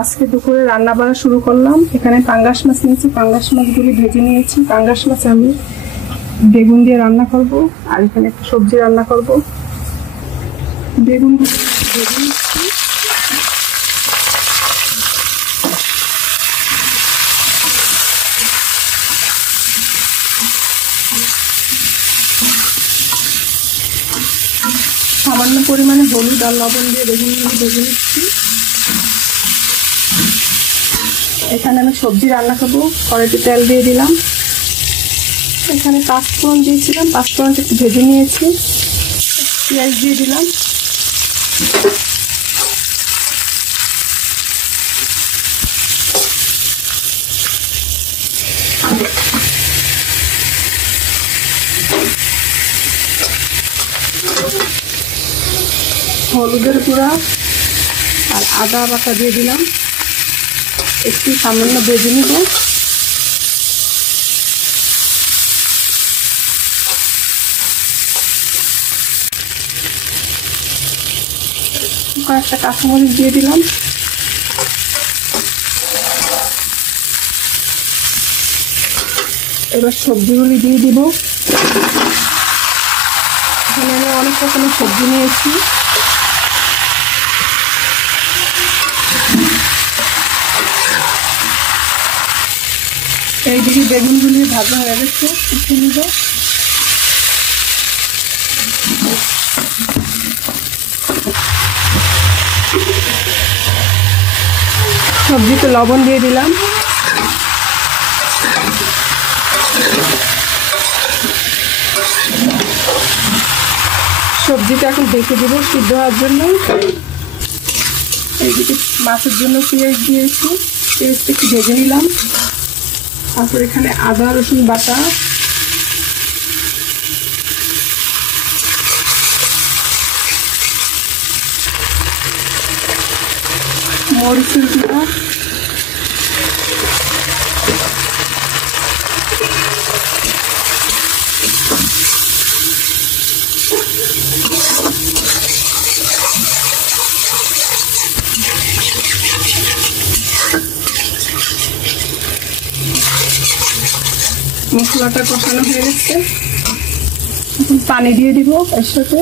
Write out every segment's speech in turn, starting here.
আজকে দুপুরে রান্না বান্না শুরু করলাম। এখানে পাঙ্গাস মাছ নিয়েছি, পাঙ্গাস মাছগুলি ভেজে নিয়েছি। পাঙ্গাস মাছ আমি বেগুন দিয়ে রান্না করব, আর এখানে একটা সবজি রান্না করব। বেগুন ভেজে নিচ্ছি। সামান্য পরিমাণে হলুদ আর লবণ দিয়ে বেগুনগুলো ভেজে নিচ্ছি। এখানে আমি সবজি রান্না করবো। কড়াইতে তেল দিয়ে দিলাম। এখানে পাঁচফোড়ন দিয়েছিলাম, পাঁচফোড়নটা একটু ভেজে নিয়েছি। পেঁয়াজ দিয়ে দিলাম। হলুদের গুঁড়া আর আদা বাটা দিয়ে দিলাম। একটু সামান্য ভেজে নিব। কয়েকটা কাঁচামরিচ দিয়ে দিলাম। এবার সবজিগুলি দিয়ে দিব। এখানে আমি অনেক রকমের সবজি নিয়েছি। এইদিকে বেগুনগুলি ভাজা হয়ে গেছে, উঠে নিব। সবজিতে লবণ দিয়ে দিলাম। সবজিটা এখন ঢেকে দেব সিদ্ধ হওয়ার জন্য। এইদিকে মাছের জন্য পেঁয়াজ দিয়েছি, পেঁয়াজটা একটু ভেজে নিলাম। তারপর এখানে আদা রসুন বাটা, মরিচের গুঁড়া, মশলাটা কষানো হয়ে গেছে। এখন পানি দিয়ে দিব এর সাথে।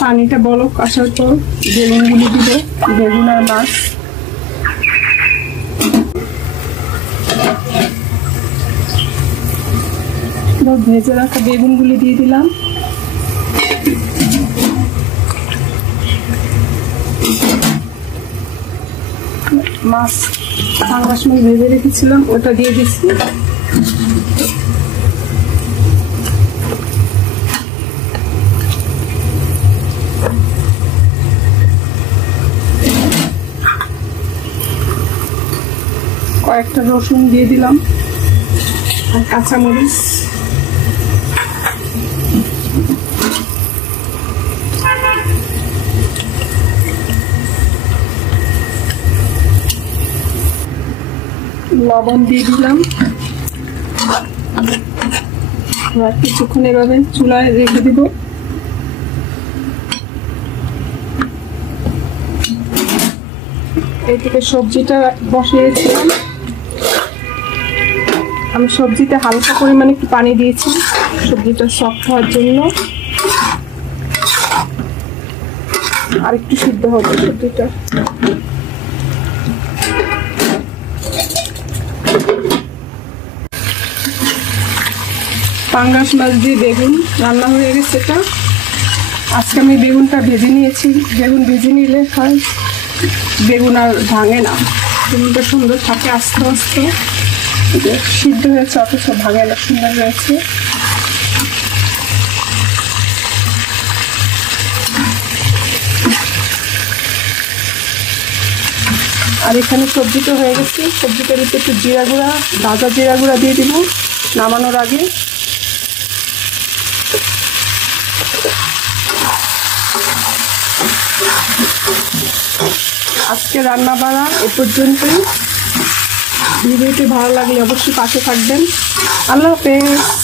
পানিটা বলক আসার পর বেগুনগুলি দিব, বেগুন আর মাছ। ভেজে রাখা বেগুনগুলি দিয়ে দিলাম। মাছ পাঙ্গাস মাছ ভেজে রেখেছিলাম, ওটা দিয়ে দিচ্ছি। কয়েকটা রসুন দিয়ে দিলাম আর কাঁচামরিচ। লবণ দিয়ে দিলাম। কিছুক্ষণ এভাবে চুলায় রেখে দিব। এইদিকে সবজিটা বসিয়েছিলাম। আমি সবজিতে হালকা পরিমাণে একটু পানি দিয়েছি সবজিটা সফট হওয়ার জন্য, আর একটু সিদ্ধ হবে সবজিটা। পাঙ্গাস মাছ দিয়ে বেগুন রান্না হয়ে গেছে। এটা আজকে আমি বেগুনটা ভেজে নিয়েছি। বেগুন ভেজে নিলে হয় বেগুন আর ভাঙে না, বেগুনটা সুন্দর থাকে আস্তে আস্তে। সিদ্ধ হয়েছে অথচ ভাঙে না, সুন্দর হয়েছে। আর এখানে সবজিটা হয়ে গেছে। সবজিটার ভিতরে একটু জিরা গুঁড়া, ভাজা জিরা গুঁড়া দিয়ে দিব নামানোর আগে। আজকে রান্না বাড়া এ পর্যন্তই। ভিডিওটি ভালো লাগলে অবশ্যই পাশে থাকবেন। আল্লাহ হাফেজ।